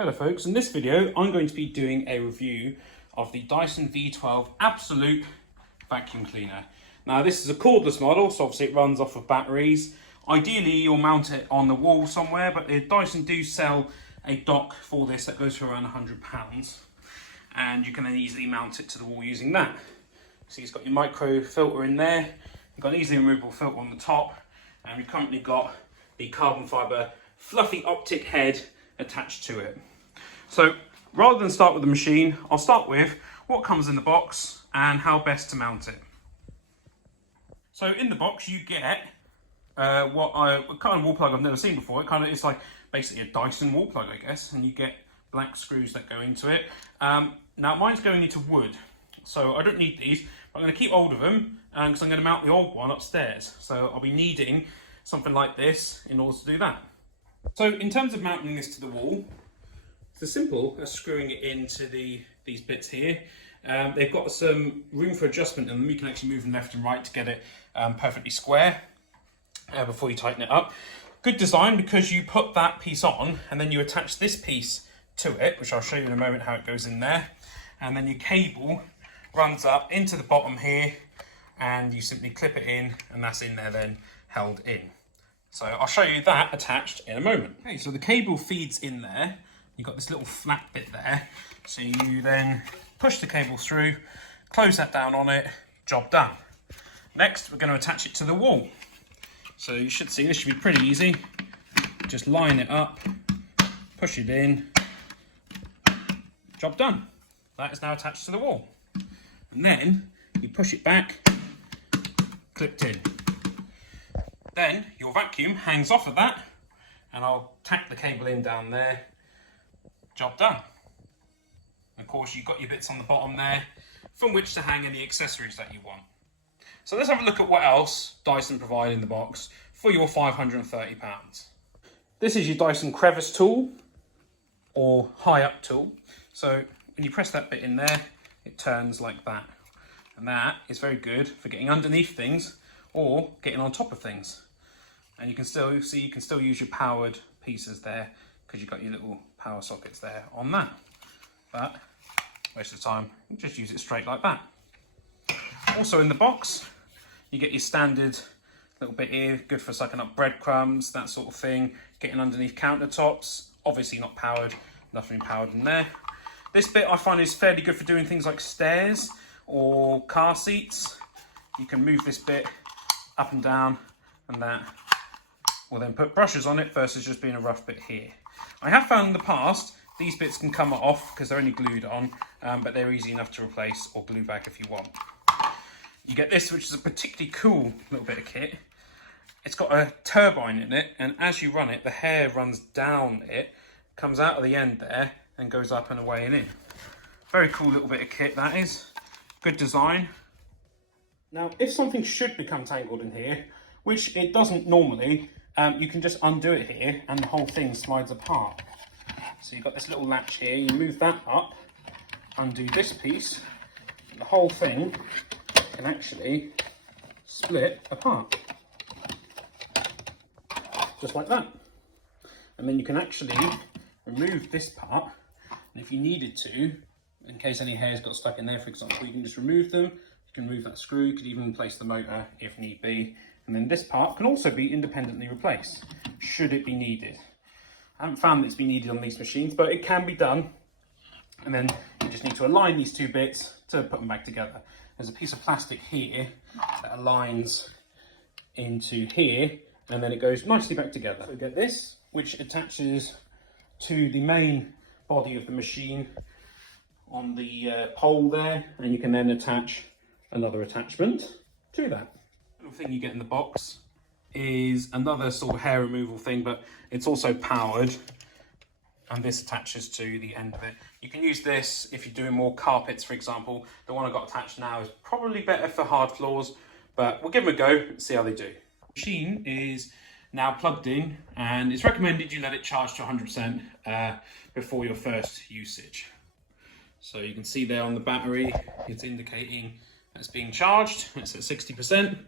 Hello folks, in this video I'm going to be doing a review of the Dyson V12 Absolute vacuum cleaner. Now this is a cordless model, so obviously it runs off of batteries. Ideally you'll mount it on the wall somewhere, but the Dyson do sell a dock for this that goes for around £100, and you can then easily mount it to the wall using that. So you've got your micro filter in there, you've got an easily removable filter on the top, and we've currently got the carbon fibre fluffy optic head attached to it. So rather than start with the machine, I'll start with what comes in the box and how best to mount it. So in the box you get a kind of wall plug I've never seen before. It's like basically a Dyson wall plug, I guess, and you get black screws that go into it. Now mine's going into wood, so I don't need these, but I'm going to keep hold of them because I'm going to mount the old one upstairs. So I'll be needing something like this in order to do that. So in terms of mounting this to the wall, it's as simple as screwing it into these bits here. They've got some room for adjustment in them. You can actually move them left and right to get it perfectly square before you tighten it up. Good design because you put that piece on and then you attach this piece to it, which I'll show you in a moment how it goes in there. And then your cable runs up into the bottom here and you simply clip it in, and that's in there then held in. So I'll show you that attached in a moment. Okay, so the cable feeds in there. You've got this little flat bit there. So you then push the cable through, close that down on it, job done. Next, we're going to attach it to the wall. So you should see this should be pretty easy. Just line it up, push it in, job done. That is now attached to the wall. And then you push it back, clipped in. Then your vacuum hangs off of that, and I'll tack the cable in down there. Job done. Of course, you've got your bits on the bottom there from which to hang any accessories that you want. So let's have a look at what else Dyson provide in the box for your £530. This is your Dyson crevice tool or high up tool. So when you press that bit in there, it turns like that. And that is very good for getting underneath things or getting on top of things. And you can still use your powered pieces there because you've got your little power sockets there on that. But most of the time, you just use it straight like that. Also in the box, you get your standard little bit here, good for sucking up breadcrumbs, that sort of thing, getting underneath countertops. Obviously not powered, nothing powered in there. This bit I find is fairly good for doing things like stairs or car seats. You can move this bit up and down, and that will then put brushes on it versus just being a rough bit here. I have found in the past these bits can come off because they're only glued on, but they're easy enough to replace or glue back if you want. You get this, which is a particularly cool little bit of kit. It's got a turbine in it, and as you run it, the hair runs down it, comes out of the end there, and goes up and away and in. Very cool little bit of kit that is. Good design. Now, if something should become tangled in here, which it doesn't normally, you can just undo it here and the whole thing slides apart. So you've got this little latch here, you move that up, undo this piece, and the whole thing can actually split apart. Just like that. And then you can actually remove this part, and if you needed to, in case any hairs got stuck in there, for example, you can just remove them. You can remove that screw, you could even replace the motor if need be. And then this part can also be independently replaced, should it be needed. I haven't found that it's been needed on these machines, but it can be done. And then you just need to align these two bits to put them back together. There's a piece of plastic here that aligns into here, and then it goes nicely back together. So you get this, which attaches to the main body of the machine on the pole there, and you can then attach another attachment to that. The little thing you get in the box is another sort of hair removal thing, but it's also powered, and this attaches to the end of it. You can use this if you're doing more carpets, for example. The one I've got attached now is probably better for hard floors, but we'll give them a go and see how they do. The machine is now plugged in, and it's recommended you let it charge to 100% before your first usage. So you can see there on the battery, it's indicating it's being charged. It's at 60%.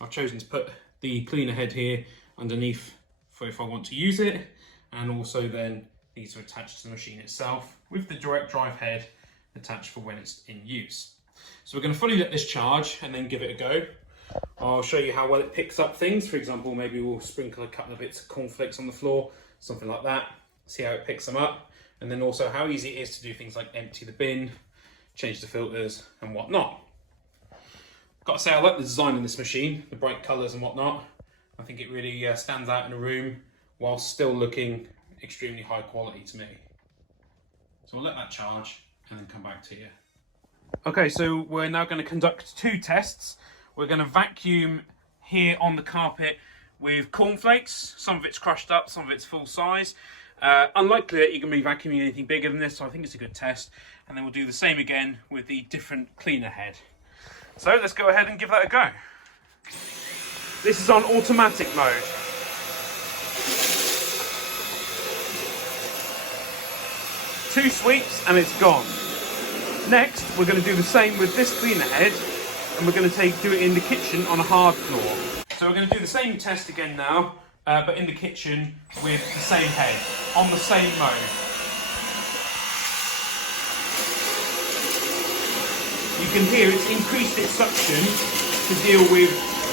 I've chosen to put the cleaner head here underneath for if I want to use it, and also then these are attached to the machine itself with the direct drive head attached for when it's in use. So we're going to fully let this charge and then give it a go. I'll show you how well it picks up things. For example, maybe we'll sprinkle a couple of bits of cornflakes on the floor, something like that. See how it picks them up. And then also how easy it is to do things like empty the bin, change the filters and whatnot. Got to say, I like the design of this machine, the bright colours and whatnot. I think it really stands out in a room while still looking extremely high quality to me. So I'll let that charge and then come back to you. Okay, so we're now going to conduct 2 tests. We're going to vacuum here on the carpet with cornflakes. Some of it's crushed up, some of it's full size. Unlikely that you're going to be vacuuming anything bigger than this, so I think it's a good test. And then we'll do the same again with the different cleaner head. So let's go ahead and give that a go. This is on automatic mode. Two sweeps and it's gone. Next, we're going to do the same with this cleaner head, and we're going to do it in the kitchen on a hard floor. So we're going to do the same test again now, but in the kitchen with the same head, on the same mode. You can hear it's increased its suction to deal with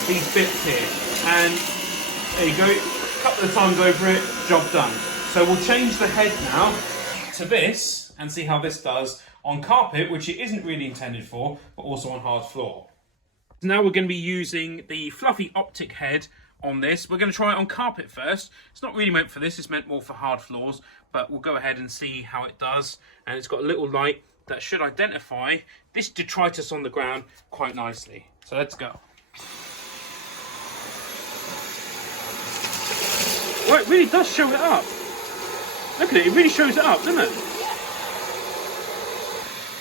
these bits here. And there you go, a couple of times over it, job done. So we'll change the head now to this and see how this does on carpet, which it isn't really intended for, but also on hard floor. Now we're going to be using the fluffy optic head on this. We're going to try it on carpet first. It's not really meant for this, it's meant more for hard floors, but we'll go ahead and see how it does. And it's got a little light that should identify this detritus on the ground quite nicely. So let's go. Well, it really does show it up. Look at it, it really shows it up, doesn't it?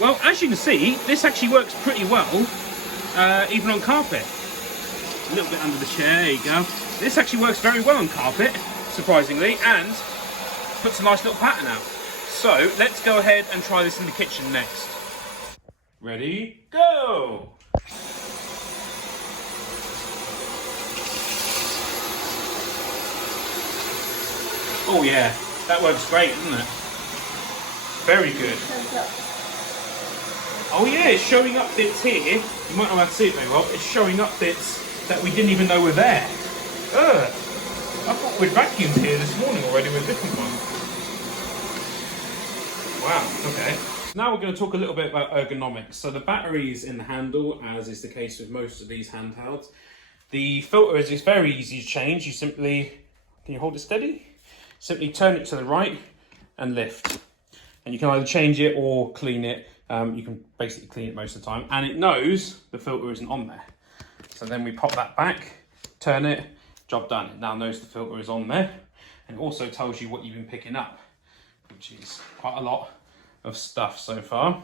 Well, as you can see, this actually works pretty well, even on carpet. A little bit under the chair, there you go. This actually works very well on carpet, surprisingly, and puts a nice little pattern out. So, let's go ahead and try this in the kitchen next. Ready, go! Oh yeah, that works great, doesn't it? Very good. Oh yeah, it's showing up bits here. You might not be able to see it very well. It's showing up bits that we didn't even know were there. Ugh. I thought we'd vacuumed here this morning already with a different one. Wow, okay. Now we're going to talk a little bit about ergonomics. So the battery's in the handle, as is the case with most of these handhelds. The filter is very easy to change. You simply, can you hold it steady? Simply turn it to the right and lift. And you can either change it or clean it. You can basically clean it most of the time, and it knows the filter isn't on there. So then we pop that back, turn it, job done. It now knows the filter is on there, and it also tells you what you've been picking up, which is quite a lot of stuff so far.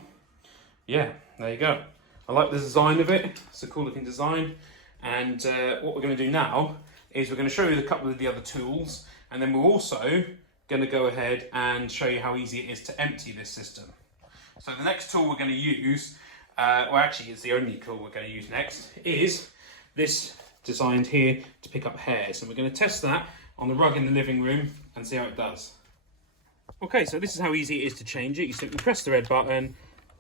Yeah, there you go. I like the design of it. It's a cool looking design. And what we're going to do now is we're going to show you a couple of the other tools, and then we're also going to go ahead and show you how easy it is to empty this system. So the next tool we're going to use, well actually it's the only tool we're going to use next, is this designed here to pick up hairs. And we're going to test that on the rug in the living room and see how it does. Okay, so this is how easy it is to change it. You simply press the red button,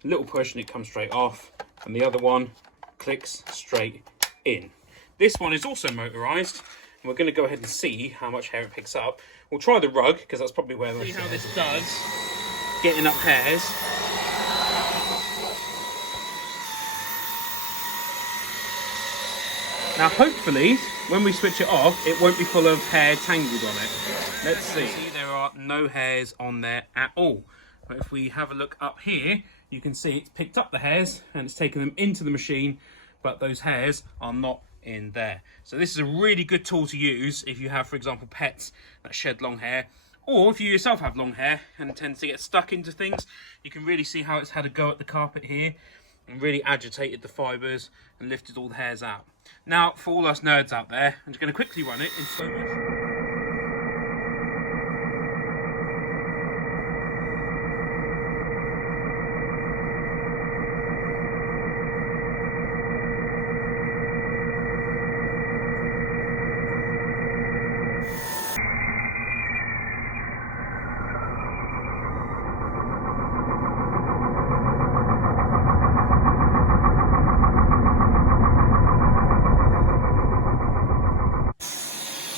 a little push and it comes straight off, and the other one clicks straight in. This one is also motorized, and we're going to go ahead and see how much hair it picks up. We'll try the rug, because that's probably where we'll see how this does, getting up hairs. Now hopefully, when we switch it off, it won't be full of hair tangled on it. Let's see. There are no hairs on there at all. But if we have a look up here, you can see it's picked up the hairs and it's taken them into the machine, but those hairs are not in there. So this is a really good tool to use if you have, for example, pets that shed long hair, or if you yourself have long hair and tend to get stuck into things. You can really see how it's had a go at the carpet here and really agitated the fibres and lifted all the hairs out. Now, for all us nerds out there, I'm just going to quickly run it in slow motion.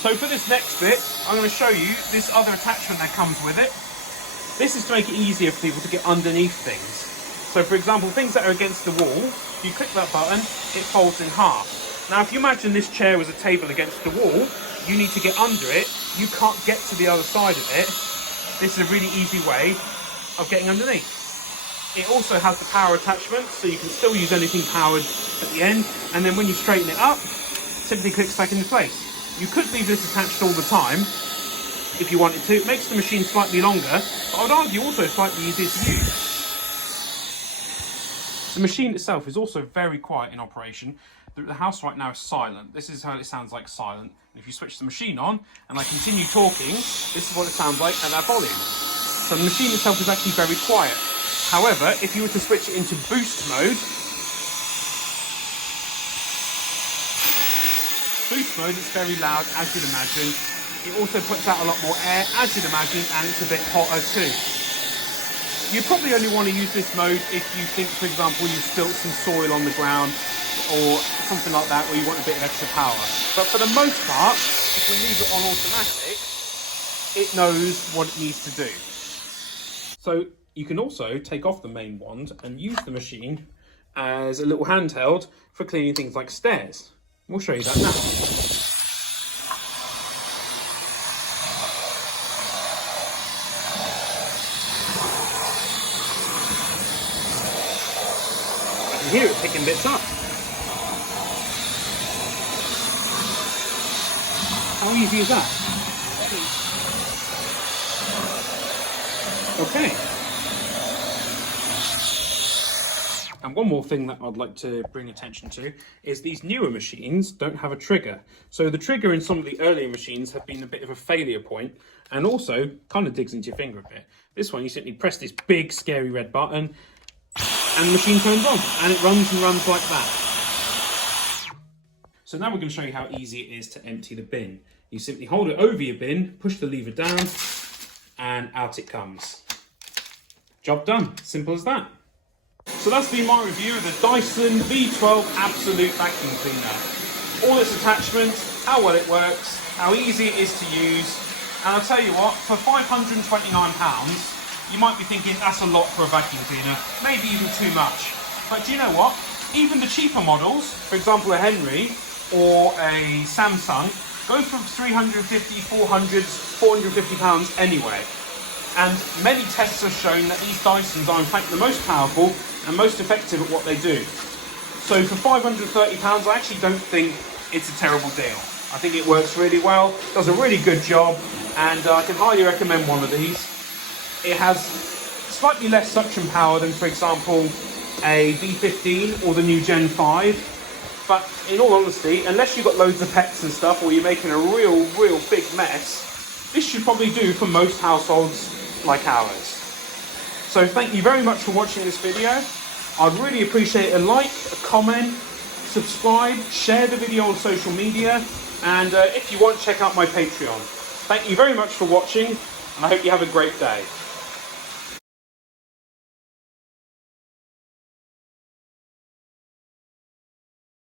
So for this next bit, I'm going to show you this other attachment that comes with it. This is to make it easier for people to get underneath things. So for example, things that are against the wall, you click that button, it folds in half. Now if you imagine this chair was a table against the wall, you need to get under it, you can't get to the other side of it. This is a really easy way of getting underneath. It also has the power attachment, so you can still use anything powered at the end, and then when you straighten it up, simply clicks back into place. You could leave this attached all the time if you wanted to. It makes the machine slightly longer, but I would argue also slightly easier to use. The machine itself is also very quiet in operation. The house right now is silent. This is how it sounds like silent. And if you switch the machine on and I continue talking, this is what it sounds like at that volume. So the machine itself is actually very quiet. However, if you were to switch it into boost mode, it's very loud, as you'd imagine. It also puts out a lot more air, as you'd imagine, and it's a bit hotter too. You probably only want to use this mode if you think, for example, you've spilt some soil on the ground or something like that, where you want a bit of extra power. But for the most part, if we leave it on automatic, it knows what it needs to do. So you can also take off the main wand and use the machine as a little handheld for cleaning things like stairs. We'll show you that now. I can hear it picking bits up. How easy is that? Okay. And one more thing that I'd like to bring attention to is these newer machines don't have a trigger. So the trigger in some of the earlier machines have been a bit of a failure point, and also kind of digs into your finger a bit. This one, you simply press this big scary red button and the machine turns on, and it runs and runs like that. So now we're going to show you how easy it is to empty the bin. You simply hold it over your bin, push the lever down, and out it comes. Job done. Simple as that. So that's been my review of the Dyson V12 Absolute vacuum cleaner. All its attachments, how well it works, how easy it is to use. And I'll tell you what, for £529, you might be thinking that's a lot for a vacuum cleaner, maybe even too much. But do you know what? Even the cheaper models, for example a Henry or a Samsung, go from 350, 400, £450 anyway. And many tests have shown that these Dysons are in fact the most powerful and most effective at what they do. So for £530, I actually don't think it's a terrible deal. I think it works really well, does a really good job, and I can highly recommend one of these. It has slightly less suction power than, for example, a V15 or the new Gen 5. But in all honesty, unless you've got loads of pets and stuff, or you're making a real big mess, this should probably do for most households like ours. So thank you very much for watching this video. I'd really appreciate a like, a comment, subscribe, share the video on social media, and if you want, check out my Patreon. Thank you very much for watching, and I hope you have a great day.